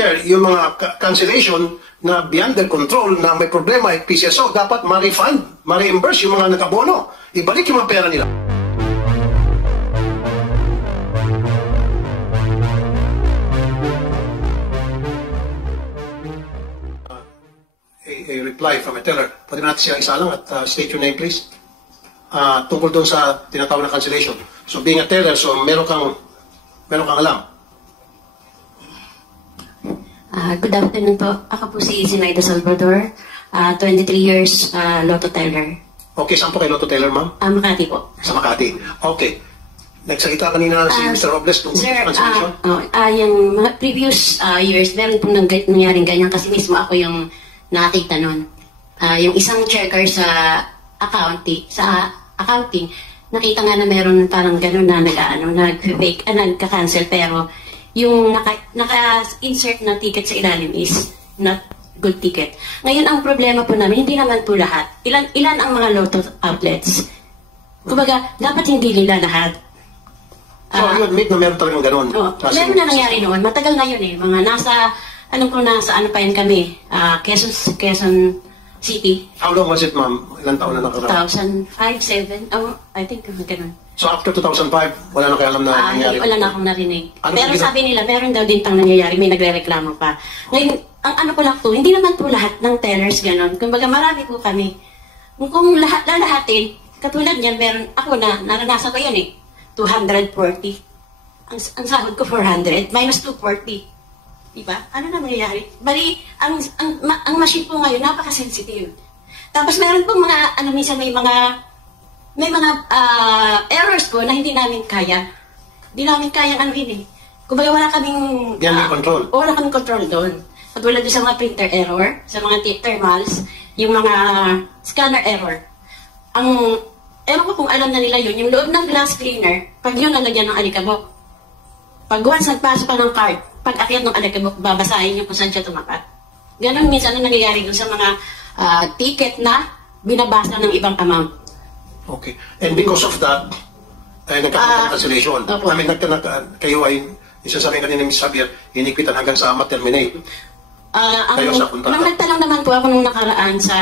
Chair, yung mga cancellation na beyond their control na may problema ay PCSO, dapat ma-refund, ma-reimburse yung mga nakabono. Ibalik yung mga pera nila. A reply from a teller. Pwede natin siya isa lang at state your name please. Tungkol doon sa tinatawag na cancellation. So being a teller, so meron kang alam. Good afternoon po. Ako po si Zinaida Salvador, 23 years Lotto teller. Okay, saan po kayo Lotto teller, ma'am? Makati po. Sa Makati. Okay. Nagsalita kanina si Mr. Robles tungkol sa cancellation? Yung mga previous years, meron pong nangyaring ganyan kasi mismo ako yung nakakita nun. Yung isang checker sa accounting, nakita nga na meron parang gano'n na nag-fake, nagka-cancel, pero yung naka-insert na ticket sa ilalim is not good ticket. Ngayon, ang problema po namin, hindi naman po lahat. Ilan ang mga Lotto outlets? Kumbaga, dapat hindi nila lahat. So, yun, na meron talagang gano'n. Meron na nangyari noon. Matagal na yun eh. Mga nasa, nasa ano pa yan kami, Quezon City. How long was it, ma'am? Ilang taon na nakaraan? 2005, 2007. I think ganun. So after 2005, wala na kayo alam na nangyari? Wala na akong narinig. Pero sabi nila, meron daw din pang nangyayari, may nagre-reklamo pa. Ngayon, ang ano ko lang po, hindi naman po lahat ng tellers ganun. Kumbaga marami po kami. Kung lalahatin, katulad niyan, meron, ako naranasan ko yan eh, 240. Ang sahod ko 400, minus 240. Diba? Ano na nangyayari? Bali, ang machine po ngayon, napaka-sensitive. Tapos meron pong mga, minsan may mga errors po na hindi namin kaya. Hindi namin kaya eh. Kumbaga wala kaming... control? Wala kaming control doon. Katulad sa mga printer error, sa mga thermals, yung mga scanner error. Ewan ko kung alam na nila yun, yung loob ng glass cleaner, pag yun nalagyan ng alikabok. Pag once nagpasok pa ng card, pag akyat ng alikabok, babasahin yung kung saan siya tumapat. Ganon minsan ang nangyayari doon sa mga ticket na binabasa ng ibang amount. Okay. And because of that, nagkakaroon ng cancellation. Kayo ay, isasabihin kanina ni Ms. Javier, inikwitan hanggang sa ma-terminate. Nung nagtanong naman po ako nung nakaraan sa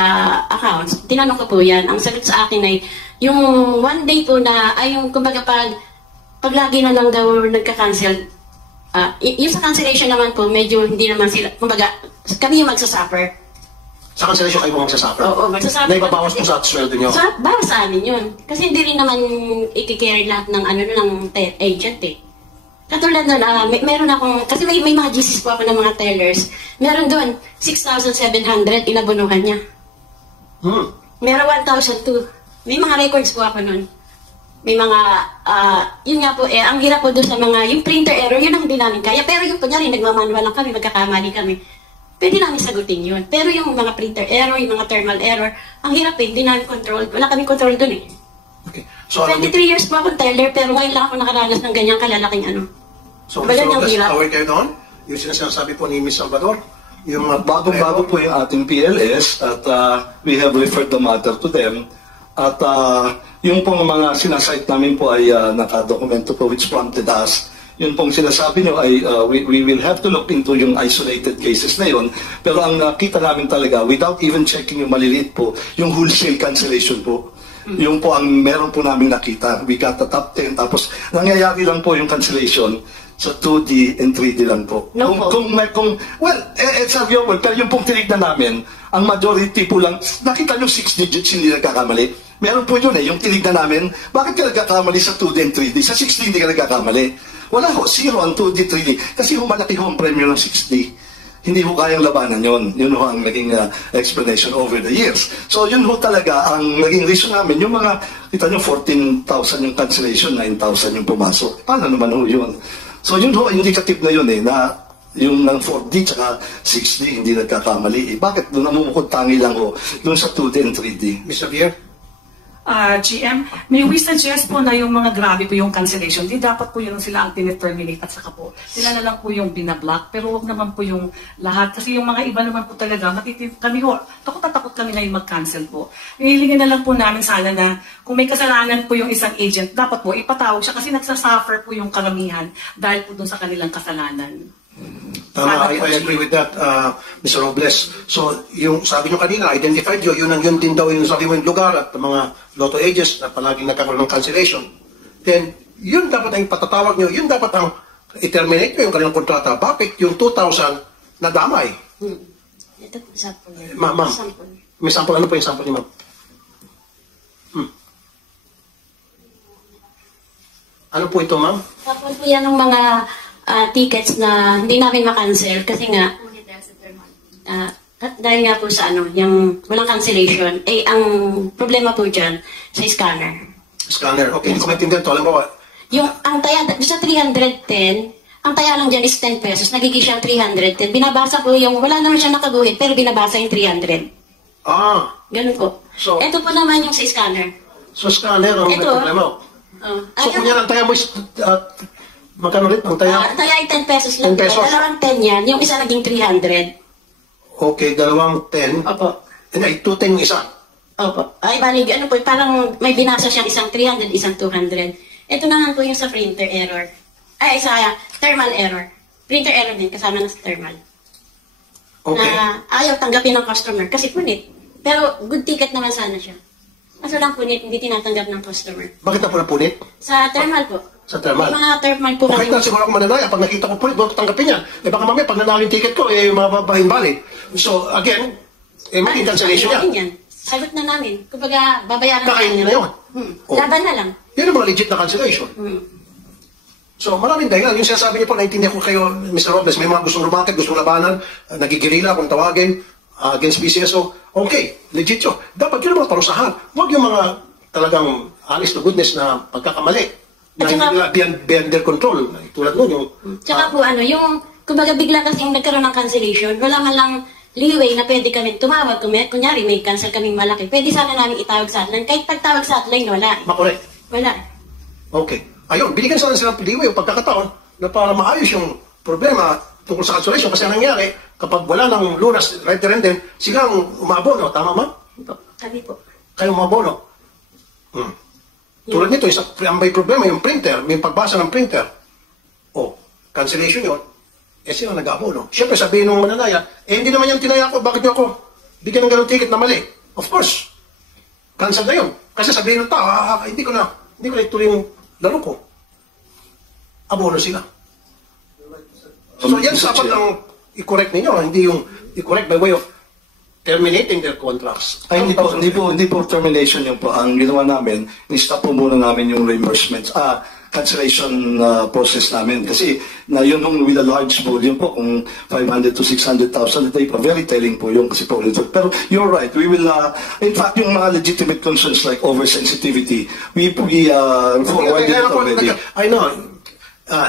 accounts, tinanong ko po yan. Ang sagot sa akin ay, yung one day po na, ay yung kumbaga pag lagi na lang daw nagka-cancel, yung sa cancellation naman po, medyo hindi naman sila, kumbaga, kami yung magsasuffer. Sa cancellation kayo magsasuffer? Oo, magsasuffer. Naibabawas po sa sweldo nyo? Bawas sa amin yun. Kasi hindi rin naman ikikarry lahat ng ng agent eh. Katulad nun, meron akong, kasi may mga GCs po ako ng mga tellers. Meron doon, 6,700 inabunuhan niya. Meron 1,002. May mga records po ako nun. May mga, yun nga po ang hirap po doon sa mga, yung printer error, yun ang hindi namin kaya. Pero yung kunyari, nagmamanual lang kami, magkakamali kami. Pwede namin sagutin yun. Pero yung mga printer error, yung mga thermal error, ang hirap hindi namin control. Wala kami control doon eh. Okay. So, 23 years po akong teller, pero ngayon lang ako nakaranas ng ganyang kalalaking So, Mr. Robles, aware kayo doon? Yung sinasabi po ni Ms. Salvador? Yung bagong-bago po yung ating PLS at we have referred the matter to them. At yung pong mga sinasite namin po ay nakadokumento po which prompted us. Yun pong sinasabi nyo ay we will have to look into yung isolated cases na yun. Pero ang nakita namin talaga, without even checking yung maliliit po, yung wholesale cancellation po. Yung po ang meron po namin nakita. We got the top 10. Tapos nangyayari lang po yung cancellation sa 2D and 3D lang po. No, well, it's a real world. Pero yung pong tinignan namin, ang majority po lang, nakita nyo 6 digits hindi nagkakamali. Meron po yun yung tinignan namin, bakit ka nagkakamali sa 2D and 3D? Sa 6D hindi ka nagkakamali. Wala ho, 0 ang 2D, 3D. Kasi malaki ho ang premyo ng 6D. Hindi ho kayang labanan yun. Yun ho ang naging explanation over the years. So yun ho talaga ang naging reason namin. Yung mga, kita nyo, 14,000 yung cancellation, 9,000 yung pumasok. Paano naman ho yun? So yun ho, indicative na yun na yung ng 4D tsaka 6D hindi nagkakamali. Bakit doon namumukod tangi lang ho doon sa 2D and 3D? Ms. Javier? GM, may we suggest po na yung mga grabe po yung cancellation, di dapat po yun sila ang tineterminate at saka po sila na lang po yung binablock, pero wag naman po yung lahat kasi yung mga iba naman po talaga kami ho, takot kami ngayon mag-cancel po. Hihilingin na lang po namin sana na kung may kasalanan po yung isang agent, dapat po ipatawag siya kasi nagsasuffer po yung karamihan dahil po dun sa kanilang kasalanan. Tama, I agree with that, Mr. Robles. So, yung sabi nyo kanina, identified yun din daw yung sabi mo yung lugar at mga lotto agents na palaging nagkakaroon ng cancellation. Then, yun dapat ang patatawag nyo, yun dapat ang i-terminate nyo yung kanilang kontrata. Bakit yung 2,000 nadamay? Ito po, sample. Ma'am, Sample. may sample, ano po yung sample niyo, ma'am? Ano po ito, ma'am? Sample po yan ng mga tickets na hindi namin makancel kasi nga, at dahil nga po sa yung walang cancellation, ang problema po dyan sa scanner. Scanner. Okay, hindi ko maintindihan ito. Alam mo, Ang taya, sa 310, ang taya lang dyan is 10 pesos, nagiging siyang 310. Binabasa po wala naman siya nakaguhit, pero binabasa yung 300. Ganun po. So- Ito po naman yung sa scanner. so scanner ang may Ito. problema. Oh. So, kung yan ang taya mo is, magkano ulit ang taya? Ang taya ay 10 pesos lang. 10 pesos. Dalawang 10 yan, yung isa naging 300. Okay, dalawang 10. Opo. Ay, 210 yung isa. Opo. Ay, bali, po, parang may binasa siyang isang 300, isang 200. Ito naman po yung sa printer error. Ay, sa thermal error. Printer error din, kasama na sa thermal. Okay. Na ayaw tanggapin ng customer kasi punit. Pero good ticket naman sana siya. Kaso lang punit, hindi tinatanggap ng customer. Bakit na po napunit? Sa thermal po. Sa thermal? May mga thermal po Okay na, siguro ako mananaya. Pag nakita ko punit, huwag ko tanggapin yan. Eh baka mamaya, pag nanalo yung ticket ko, mababahin valid. So, again, maging cancellation yan. Sagot na namin. Kumbaga, babayaran Kakainin na yun. Oh. Laban na lang. Yun ang mga legit na cancellation. So, maraming dahilan. Yung sinasabi niyo po, naintindihan ko kayo, Mr. Robles, may mga gustong rumakit, gustong labanan, nagigirila kung tawagin, against PCSO. Okay, legit yun. Dapat yun ang mga parusahan. Huwag yung mga talagang honest to goodness na pagkakamali. Na At hindi saka- nila beyond their control. Tulad nun, yung... Tsaka po yung, kumbaga bigla kasing nagkaroon ng cancellation, wala man lang leeway na pwede kami tumawag. Kunyari, may cancel kaming malaki. Pwede sana namin itawag sa hotline. Kahit pagtawag sa hotline, wala. Makorek. Wala. Okay. Ayun, binigyan sana sila ng leeway yung pagkakataon na para maayos yung problema tungkol sa cancellation. Kasi ang nangyari, kapag wala ng lunas, right there and then, sila ang umabono. Tama ba? Kami po. Kayo umabono. Tulad nito, ang may problema yung printer, may pagbasa ng printer. O, cancellation yun. Sila nag-abono. Siyempre, sabihin ng mananaya, hindi naman yung tinaya ko, bakit nyo ako bigyan ng ganong ticket na mali? Of course. Cancel na yun. Kasi sabihin ng tao, hindi ko na ituloy yung laro ko. Abono sila. So, yan dapat ang i-correct ninyo, hindi yung i-correct by way of terminating their contracts. Ay, hindi po termination yung po. Ang ginawa namin, ni-stop po muna namin yung reimbursements, cancellation process namin. Kasi na yun with a large volume po, kung 500 to 600,000 a day po, very telling po yun kasi po. Pero you're right, we will, in fact, yung mga legitimate concerns like oversensitivity, we forwarded it already. I know.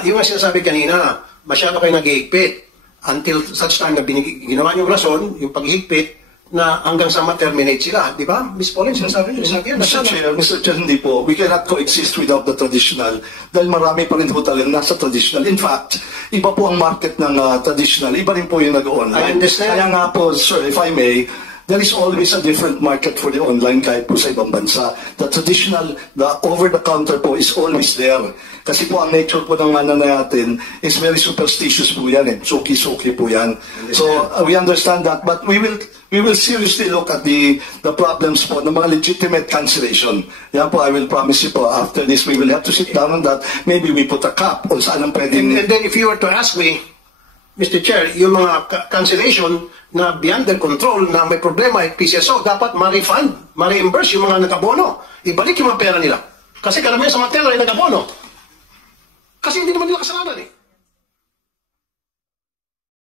Yung sinasabi kanina, masyado kayo nag-ihigpit until such time na ginawa niyong rason, yung paghihigpit, na hanggang sa ma-terminate sila. Di ba? Miss Pauline, sinasabi niyo. Mr. Chair, hindi po. We cannot coexist without the traditional dahil marami pa rin po talagang nasa traditional. In fact, iba po ang market ng traditional. Iba rin po yung I nag-online. understand. Kaya nga po, sir, if I may, there is always a different market for the online kahit po sa ibang bansa. The traditional, the over-the-counter po is always there. Kasi po ang nature po ng mana natin is very superstitious po yan. Suki-suki po yan. So we understand that, but we will seriously look at the problems po ng mga legitimate cancellation. Yan po, I will promise you po, after this, we will have to sit down on that. Maybe we put a cap on saan ang pwedeng... And then if you were to ask me, Mr. Chair, yung mga cancellation na beyond their control na may problema at PCSO, dapat ma-refund, ma-reimburse yung mga nag-abono. Ibalik yung mga pera nila. Kasi karamihan sa mga teller ay nag-abono. Kasi hindi naman nila kasalanan eh.